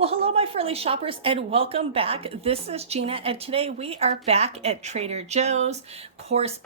Well, hello, my friendly shoppers, and welcome back. This is Gina, and today we are back at Trader Joe's. Of course,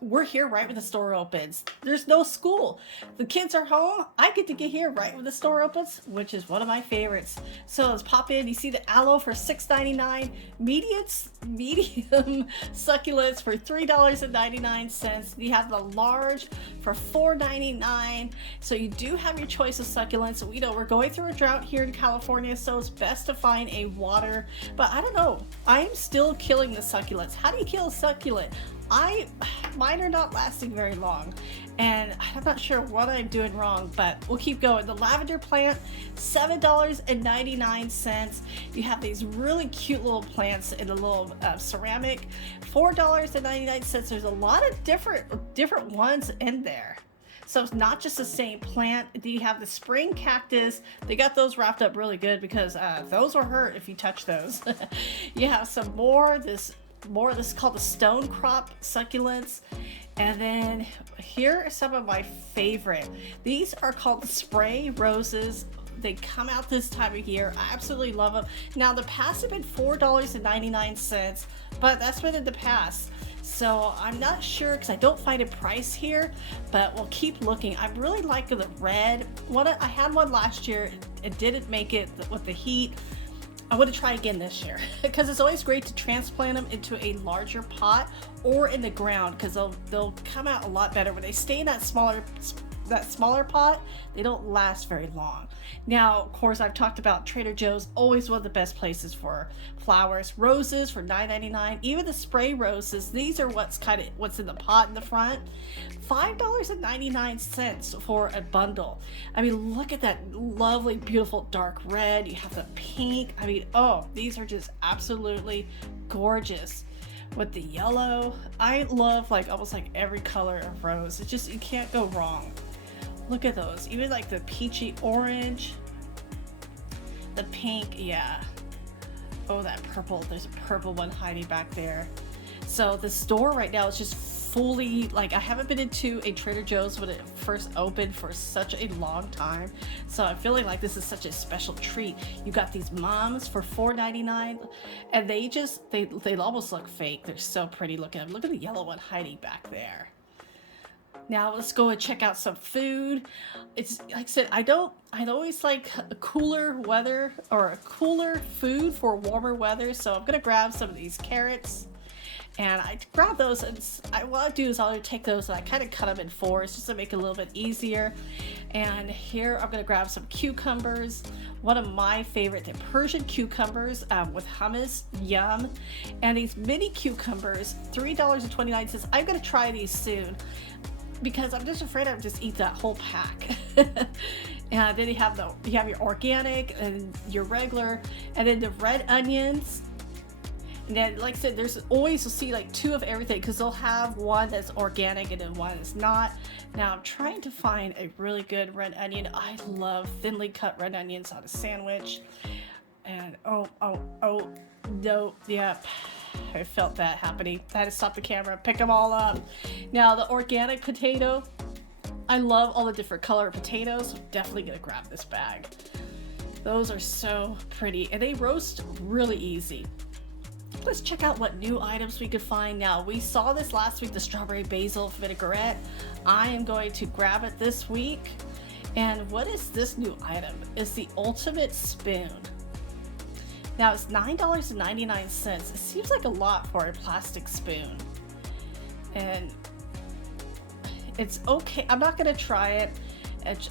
we're here right when the store opens. There's no school. The kids are home. I get to get here right when the store opens, which is one of my favorites. So let's pop in. You see the aloe for $6.99, medium succulents for $3.99. You have the large for $4.99. So you do have your choice of succulents. We know we're going through a drought here in California, so it's best to find a water. But I don't know. I'm still killing the succulents. How do you kill a succulent? Mine are not lasting very long, and I'm not sure what I'm doing wrong, but we'll keep going. The lavender plant, $7.99. You have these really cute little plants in a little ceramic, $4.99. There's a lot of different ones in there. So it's not just the same plant. You have the spring cactus. They got those wrapped up really good because those will hurt if you touch those. You have some more, this is called the stone crop succulents. And then here are some of my favorite. These are called the spray roses. They come out this time of year. I absolutely love them. Now the past have been $4.99, but that's been in the past. So I'm not sure because I don't find a price here, but we'll keep looking. I really like the red one. I had one last year. It didn't make it with the heat. I want to try again this year because it's always great to transplant them into a larger pot or in the ground because they'll come out a lot better. When they stay in that smaller pot, they don't last very long. Now, of course, I've talked about Trader Joe's, always one of the best places for flowers. Roses for $9.99. Even the spray roses, these are what's in the pot in the front. $5.99 for a bundle. I mean, look at that lovely, beautiful dark red. You have the pink. I mean, oh, these are just absolutely gorgeous. With the yellow, I love almost every color of rose. It's just, you can't go wrong. Look at those. Even the peachy orange, the pink, yeah. Oh, that purple. There's a purple one hiding back there. So the store right now is just fully, I haven't been into a Trader Joe's when it first opened for such a long time. So I'm feeling like this is such a special treat. You got these mums for $4.99, and they almost look fake. They're so pretty looking. Look at the yellow one hiding back there. Now let's go and check out some food. It's like I said, I'd always like a cooler weather or a cooler food for warmer weather. So I'm gonna grab some of these carrots, and I grab those, and what I do is I'll take those and I kind of cut them in fours just to make it a little bit easier. And here I'm gonna grab some cucumbers. One of my favorite, the Persian cucumbers with hummus, yum. And these mini cucumbers, $3.29. I'm gonna try these soon, because I'm just afraid I'll just eat that whole pack. And then you have your organic and your regular, and then the red onions. And then, like I said, you'll see two of everything because they'll have one that's organic and then one that's not. Now I'm trying to find a really good red onion. I love thinly cut red onions on a sandwich. And oh no, yeah. I felt that happening. I had to stop the camera, pick them all up. Now the organic potato, I love all the different color potatoes. I'm definitely gonna grab this bag. Those are so pretty, and they roast really easy. Let's check out what new items we could find now. We saw this last week, the strawberry basil vinaigrette. I am going to grab it this week. And what is this new item? It's the ultimate spoon. Now it's $9.99. It seems like a lot for a plastic spoon. And it's okay. I'm not gonna try it.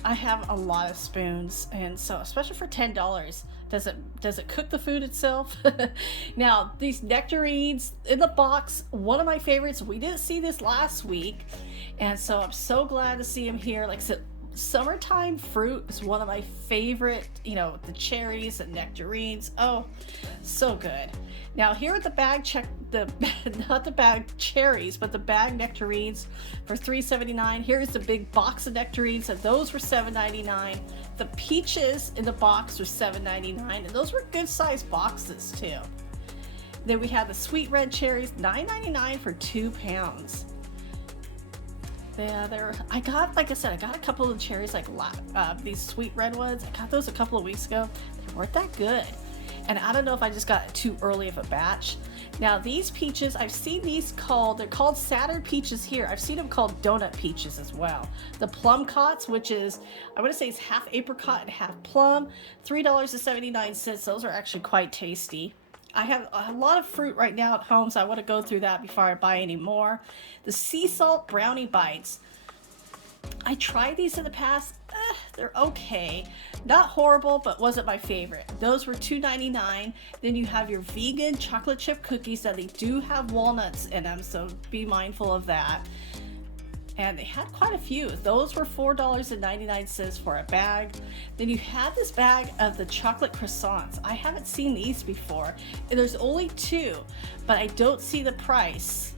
I have a lot of spoons, and so especially for $10, does it cook the food itself? Now these nectarines in the box, one of my favorites. We didn't see this last week, and so I'm so glad to see them here. Like I said, summertime fruit is one of my favorite, the cherries and nectarines. Oh, so good. Now here at the bag, not the bag cherries, but the bag nectarines for $3.79. Here's the big box of nectarines, and those were $7.99. The peaches in the box were $7.99, and those were good sized boxes too. Then we have the sweet red cherries, $9.99 for 2 pounds. Yeah, I got a couple of cherries, these sweet red ones. I got those a couple of weeks ago. They're weren't that good. And I don't know if I just got too early of a batch. Now these peaches, I've seen these they're called Saturn peaches here. I've seen them called donut peaches as well. The plum cots, which is, I want to say it's half apricot and half plum, $3.79. Those are actually quite tasty. I have a lot of fruit right now at home, so I want to go through that before I buy any more. The sea salt Brownie Bites. I tried these in the past. They're okay. Not horrible, but wasn't my favorite. Those were $2.99. Then you have your vegan chocolate chip cookies that they do have walnuts in them, so be mindful of that. And they had quite a few. Those were $4.99 for a bag. Then you have this bag of the chocolate croissants. I haven't seen these before. And there's only 2, but I don't see the price.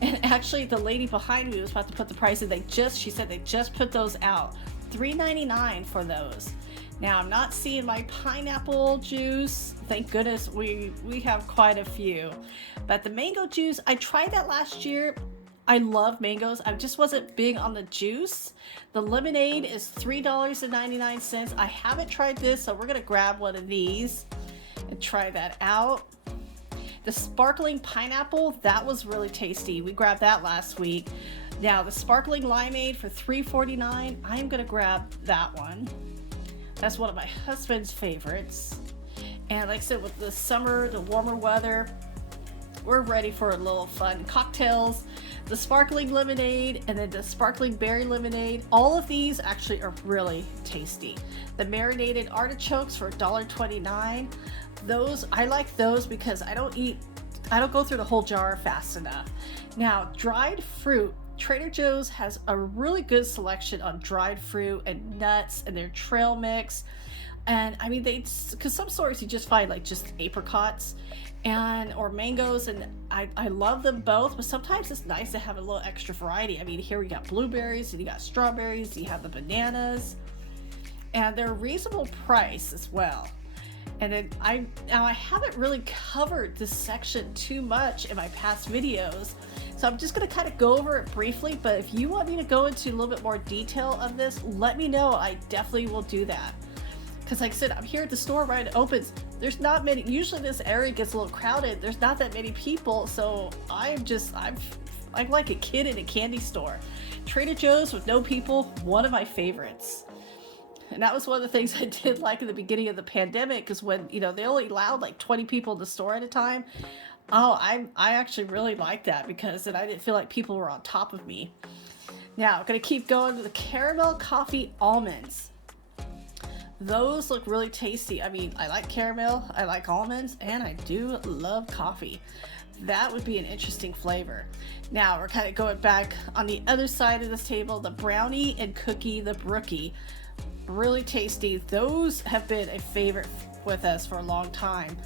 And actually the lady behind me was about to put the price in. She said they just put those out. $3.99 for those. Now I'm not seeing my pineapple juice. Thank goodness we have quite a few. But the mango juice, I tried that last year. I love mangoes. I just wasn't big on the juice. The lemonade is $3.99. I haven't tried this, so we're gonna grab one of these and try that out. The sparkling pineapple, that was really tasty. We grabbed that last week. Now the sparkling limeade for $3.49. I'm gonna grab that one. That's one of my husband's favorites. And like I said, with the summer, the warmer weather, we're ready for a little fun cocktails. The sparkling lemonade and then the sparkling berry lemonade. All of these actually are really tasty. The marinated artichokes for $1.29. Those, I like those because I don't go through the whole jar fast enough. Now, dried fruit. Trader Joe's has a really good selection on dried fruit and nuts and their trail mix. And I mean, because some stores you just find like just apricots or mangoes, and I love them both, but sometimes it's nice to have a little extra variety. I mean, here we got blueberries and you got strawberries, you have the bananas, and they're a reasonable price as well. And then I haven't really covered this section too much in my past videos, so I'm just going to kind of go over it briefly. But if you want me to go into a little bit more detail of this, let me know. I definitely will do that. Because like I said, I'm here at the store right, it opens. There's not many, usually this area gets a little crowded. There's not that many people, so I'm like a kid in a candy store. Trader Joe's with no people, one of my favorites. And that was one of the things I did like in the beginning of the pandemic, because when, they only allowed like 20 people in the store at a time. Oh, I actually really liked that, because then I didn't feel like people were on top of me. Now, I'm going to keep going to the caramel coffee almonds. Those look really tasty. I mean, I like caramel, I like almonds, and I do love coffee. That would be an interesting flavor. Now, we're kind of going back on the other side of this table. The brownie and cookie, the brookie. Really tasty. Those have been a favorite with us for a long time.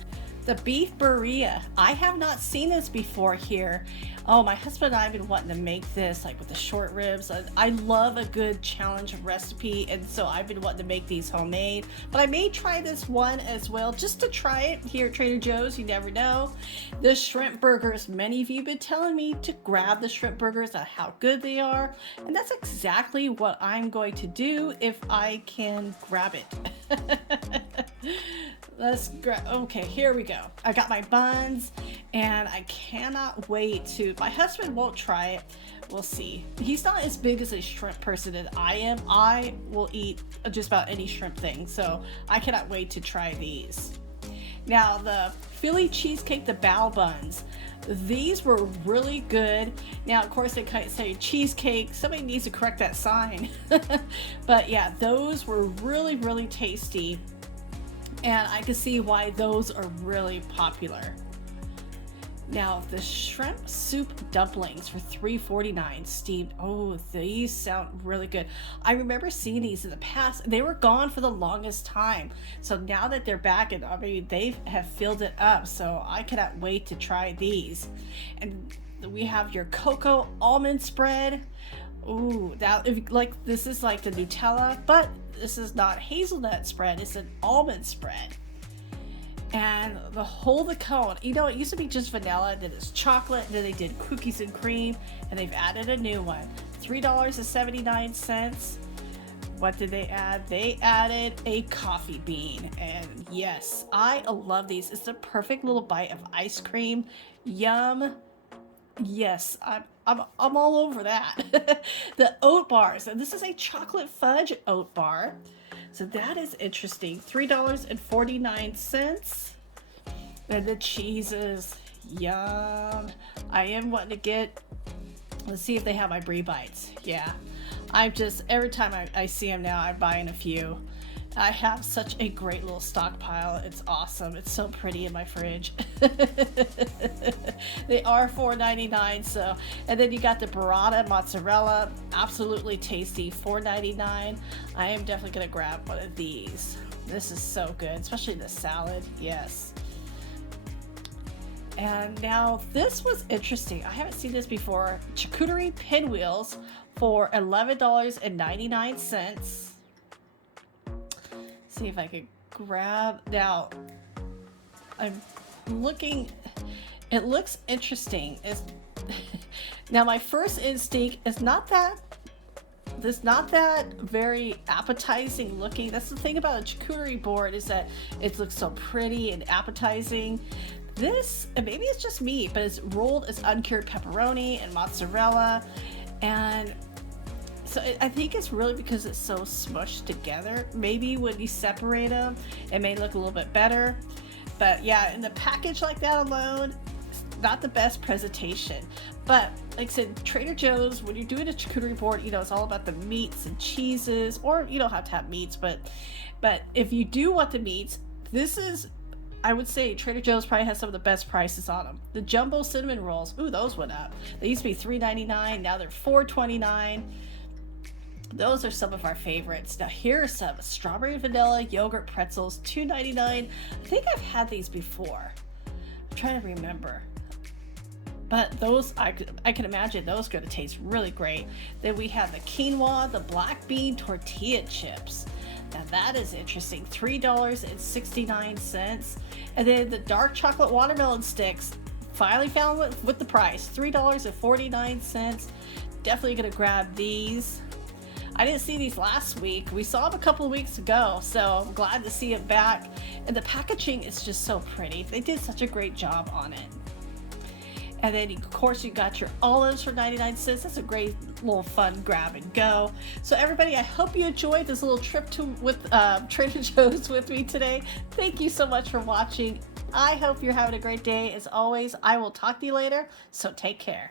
The beef Brea. I have not seen this before here. Oh, my husband and I have been wanting to make this, like with the short ribs. I love a good challenge recipe, and so I've been wanting to make these homemade. But I may try this one as well, just to try it here at Trader Joe's. You never know. The shrimp burgers. Many of you have been telling me to grab the shrimp burgers and how good they are, and that's exactly what I'm going to do if I can grab it. Okay, here we go. I got my buns, and I cannot wait to. My husband won't try it. We'll see. He's not as big as a shrimp person as I am. I will eat just about any shrimp thing, so I cannot wait to try these. Now, the Philly cheesecake, the bao buns. These were really good. Now, of course, they kind of say cheesecake. Somebody needs to correct that sign. But yeah, those were really, really tasty. And I can see why those are really popular. Now, the shrimp soup dumplings for $3.49 steamed. Oh, these sound really good. I remember seeing these in the past. They were gone for the longest time. So now that they're back, and I mean, they have filled it up. So I cannot wait to try these. And we have your cocoa almond spread. Ooh, this is like the Nutella, but this is not hazelnut spread. It's an almond spread. And the cone, it used to be just vanilla, then it's chocolate, and then they did cookies and cream, and they've added a new one. $3.79. What did they add? They added a coffee bean. And yes, I love these. It's the perfect little bite of ice cream. Yum. Yes, I'm all over that. The oat bars, and this is a chocolate fudge oat bar. So that is interesting. $3.49. And the cheeses. Yum. I am wanting to get, let's see if they have my Brie Bites. Yeah. I'm just, every time I see them now, I'm buying a few. I have such a great little stockpile. It's awesome. It's so pretty in my fridge. They are $4.99. So, and then you got the Burrata Mozzarella. Absolutely tasty. $4.99. I am definitely going to grab one of these. This is so good, especially the salad. Yes. And now this was interesting. I haven't seen this before. Charcuterie pinwheels for $11.99. See if I could grab. Now, I'm looking. It looks interesting. Now my first instinct is not that. It's not that very appetizing looking. That's the thing about a charcuterie board, is that it looks so pretty and appetizing. This, and maybe it's just me, but it's rolled as uncured pepperoni and mozzarella, and so I think it's really because it's so smushed together. Maybe when you separate them, it may look a little bit better. But yeah, in the package like that alone, it's not the best presentation. But like I said, Trader Joe's, when you're doing a charcuterie board, you know, it's all about the meats and cheeses, or you don't have to have meats, but if you do want the meats, this is, I would say Trader Joe's probably has some of the best prices on them. The jumbo cinnamon rolls, ooh, those went up. They used to be $3.99, now they're $4.29. Those are some of our favorites. Now here are some strawberry and vanilla yogurt pretzels, $2.99. I think I've had these before. I'm trying to remember. But those, I can imagine those are going to taste really great. Then we have the quinoa, the black bean tortilla chips. Now that is interesting, $3.69. And then the dark chocolate watermelon sticks, finally found with the price, $3.49. Definitely going to grab these. I didn't see these last week. We saw them a couple of weeks ago, so I'm glad to see it back. And the packaging is just so pretty. They did such a great job on it. And then, of course, you got your olives for 99 cents. That's a great little fun grab and go. So everybody, I hope you enjoyed this little trip with Trader Joe's with me today. Thank you so much for watching. I hope you're having a great day. As always, I will talk to you later, so take care.